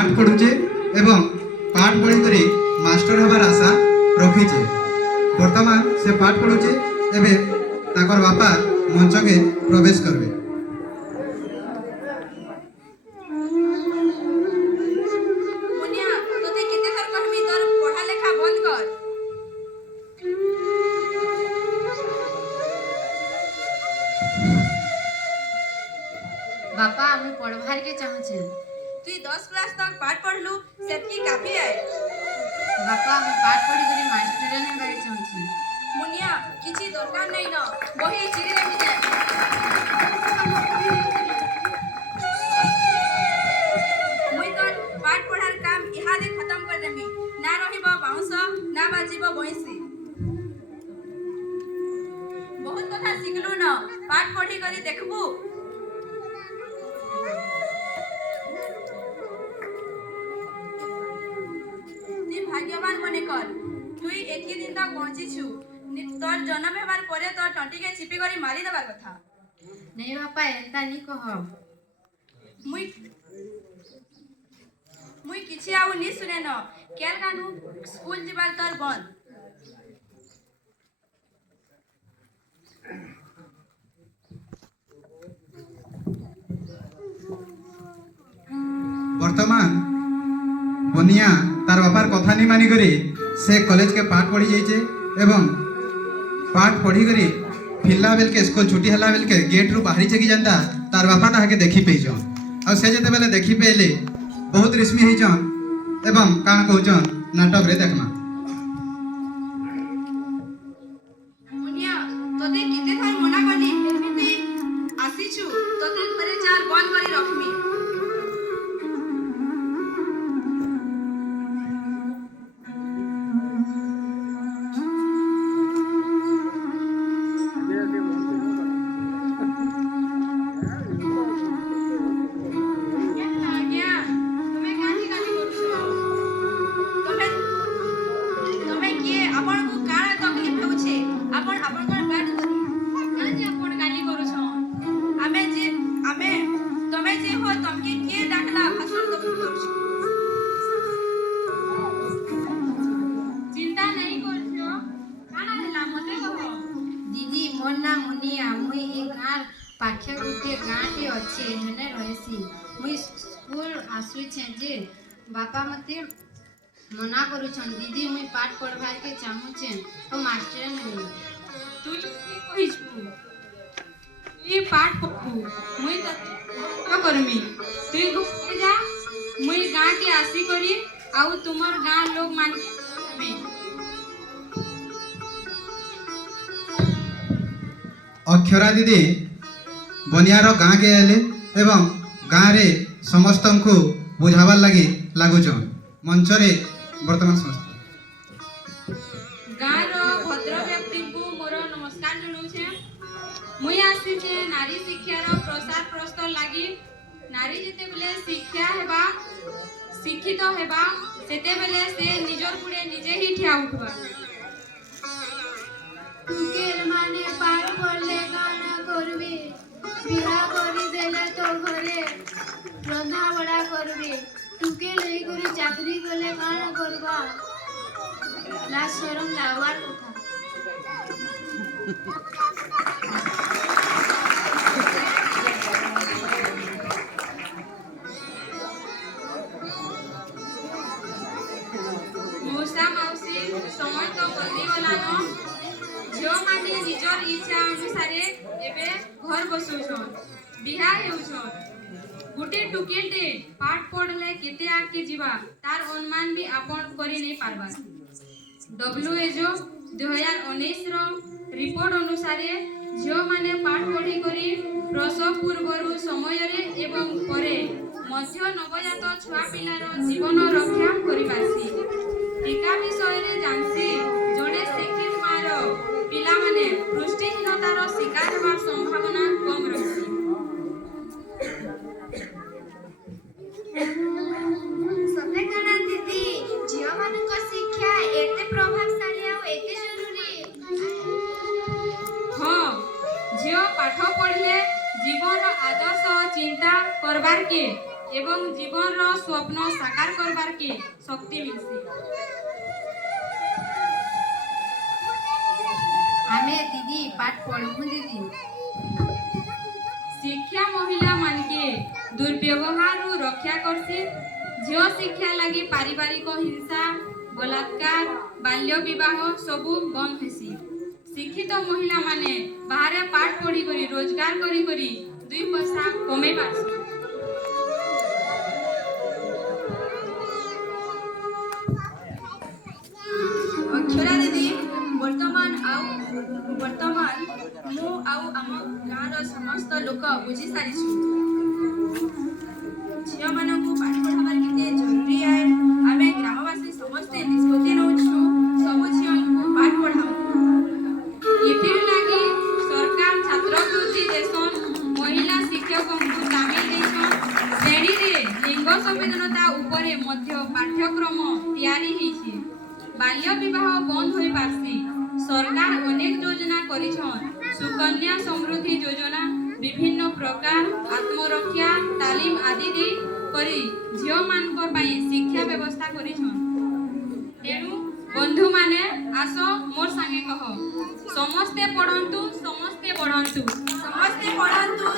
पाठ पढ़ुचे एवं पाठ पढ़ी करी मास्टर हबार आशा रखीचे। वर्तमान से पाठ पढ़ुचे एबे ताकर बापा मंच के प्रवेश करबे। मुनिया तोते केते थर कहमी तोर पढ़ा लेखा बंद कर। बापा हमें पढ़वार के चाहूछे। तुई 10 क्लास तक पाठ पढ़लु सेतकी काफी है। बापा हमें पाठ पढ़ी करी मास्टर ने बारे चाहूछे। मुनिया किछि दरकार नहीं न बही चिरी रे मिटे। मुई तोर पाठ पढ़ार काम इहादे खत्म कर देमी। ना रहिबो बाउंस ना बाजिबो बंसी। बहुत कथा सिखलु न पाठ पढ़ी करी देखबू। तुई भाग्यवान मने कर तुई एथि दिन तक बंचिछु। तोर जन्म हेबार परे तोर टंटी के चिपी करी मारी देबार कथा। नहीं बापा एंता नहीं कह। मुई किछि आउ नी सुने न केल कानु स्कूल जिबार तोर बंद। वर्तमान बनिया तार बापार कथा नहीं मानी करी से कॉलेज के पाठ पढ़ी जाइए एवं पाठ पढ़ी करी फिरला बेल के स्कूल छुट्टी हला बेल के गेट रू बाहरी चकी जानता तार बापा ताके देखी पेइछन। आ से जते बेले देखी पेले बहुत रिस्मी होइछन एवं काण कहउछन नाटक रे देखना। मुनिया तोते किते थार मना करनी एथि तुई आसीछु तोते घरे चार बंद करी रखमी। दीदी मोर ना मुनिया मुई ए गाँव पाखे गुटे गाँटी अच्छे हेने रहसी। मुई स्कूल आसुछे जे बापा मते मना करूछन। दीदी मुई पाठ पढ़वार के चाहूछे तो मास्टर नहीं। तुई की कहिछु तुई पाठ पढ़ू मुई तते करमी। तुई घुसे जा मुई गाँ के आसी करी आउ तुमर गाँ लोग मान में। अक्षरा दीदी बनियार गाँ के आले एवं गाँ रे समस्त को बुझावार लगी लागुचन। मंच रे वर्तमान समस्त गाँ रो भद्र व्यक्ति को मोर नमस्कार जनाउछे। मुई आसीछे नारी शिक्षा रो प्रसार प्रस्ताव लागी। नारी जेते बेले शिक्षा हेबा शिक्षित हेबा सेते बेले से निजर गुड़े निजे ही ठिया उठबा। टुकेल माने पाठ पढ़ले गाना करबे बिहा करी देले तो घरे रंधा बड़ा करबे। टुकेल एई करी चाकरी गले गाना करबा लाज शरम लागवार कथा। मौसा मौसी समय तो गली गलानो। झियो माने निजर इच्छा अनुसारे एबे घर बसुछन बिहा हेउछन। गुटे टुकेलटे पाठ पढ़ले केते आके जीवा तार अनुमान भी आपण करी नहीं पारबा। WHO 2019 रो रिपोर्ट अनुसारे झियो माने पाठ पढ़ी करी प्रसव पूर्वरु समय रे एवं परे मध्य नवजात छुआ पिलार जीवन रक्षा करिपासी। टीका विषय रे जानसी जोड़े शिक्षित मार पिला माने पुष्टिहीनतार शिकार हेबार संभावना कम रही। सते काना दीदी झियो मानक शिक्षा एते प्रभावशाली आ एते जरूरी। हाँ झियो पाठ पढ़ले जीवन आदर्श चिंता करबार के एवं जीवन रो स्वप्न साकार करबार के शक्ति मिलसी। आमे दीदी पाठ पढ़ू दीदी। शिक्षा महिला मान के दुर्व्यवहार रु रक्षा करसी। झियो शिक्षा लगी पारिवारिक हिंसा, बलात्कार, बाल्य विवाह सबू बंद हेसी। शिक्षित महिला माने बाहर पाठ पढ़ी करी रोजगार करी करी 2 पैसा कमे पारसी। अक्षरा दीदी वर्तमान मु आउ आम गाँव समस्त लोक बुझी सारी झील मानू पाठ पढ़ार के जरूरी है। आम ग्रामवासी समस्ते निष्पत्ति नौ सब झील पाठ पढ़ाऊ। इथिरलागी सरकार छात्रवृत्ति देसन, महिला शिक्षकों को तामिल देसन। श्रेणी रे लिंग संवेदनता उपरे मध्य पाठ्यक्रम तैयारी हेछि। बाल्य विवाह बंद होई पारसी। सरकार अनेक योजना करिछन। सुकन्या समृद्धि योजना, विभिन्न प्रकार आत्मरक्षा तालीम आदि दी करी झियो मानकर पई शिक्षा व्यवस्था करिछन। तेणु बंधु माने आस मोर संगे कह, समस्ते पढ़ंतु समस्ते पढ़ंतु समस्ते पढ़ंतु